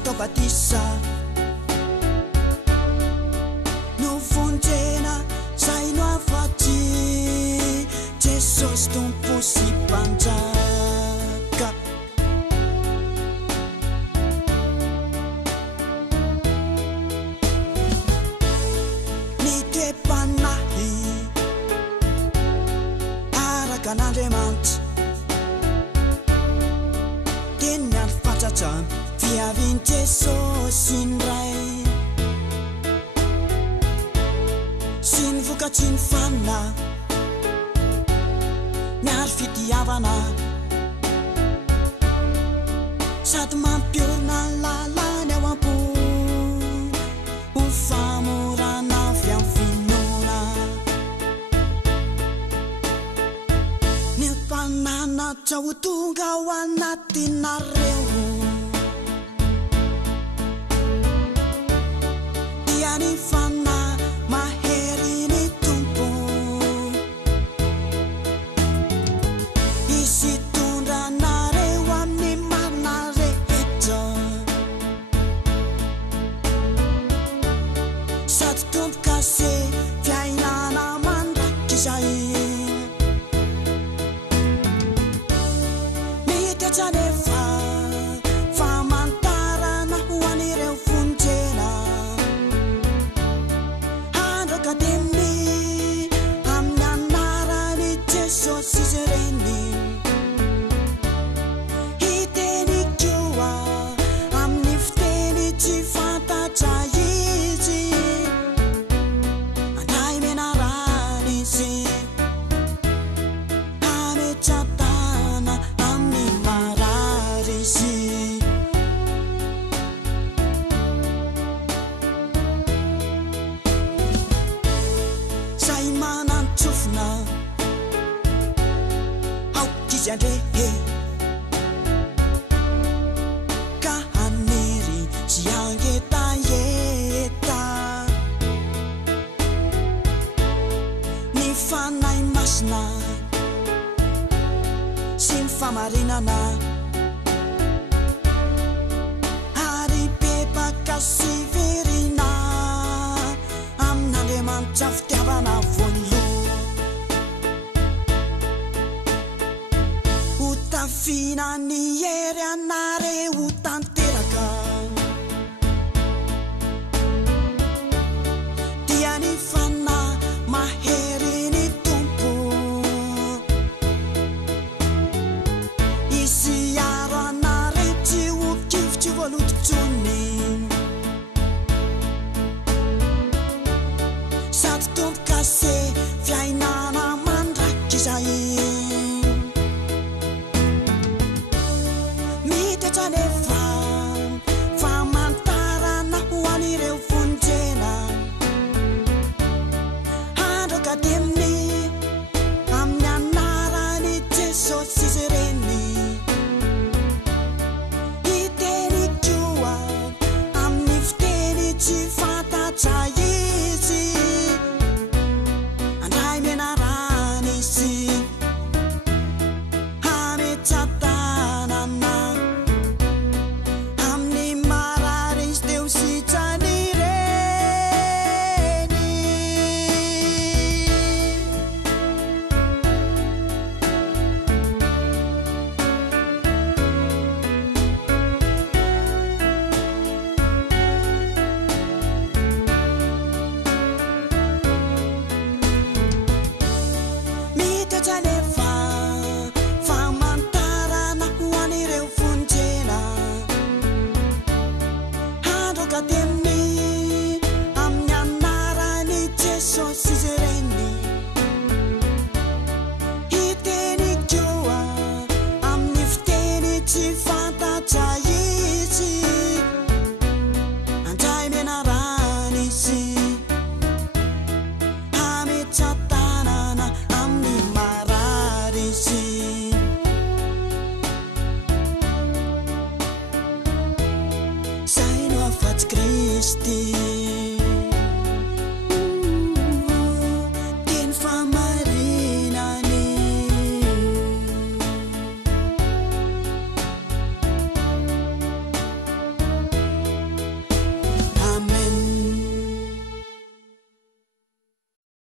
atao batisa no vonjena zay no afaty Jesosy tompo sy mpanjaka ny toe-panahy araka an'Andriamanitra teny miandry fatratra viaviny Jesosy indray sy ny vokatsy ny fanina miary fitiavana sady mampiorina ny lalany ao am-po ho famorana avy amin'ny finoana ny mpananatra ho tonga ao anatinareo dia ny fanahy mahery ny tompo izy tondranareo amin'ny marina rehetra sady tomboka se fiainana mandraky izay mitetra nefa famantarana ho an'ireo vonjena handraka demny amin'ny anarany Jesosy izy ireny hiteny koa amin'ny fiteny tsy fantatra izy andray menarany izy ametratana amin'ny marary izy zay manantsofina aokizy andrehe ka haniry sy angetaeta ny fanahy masina sy ny famarinana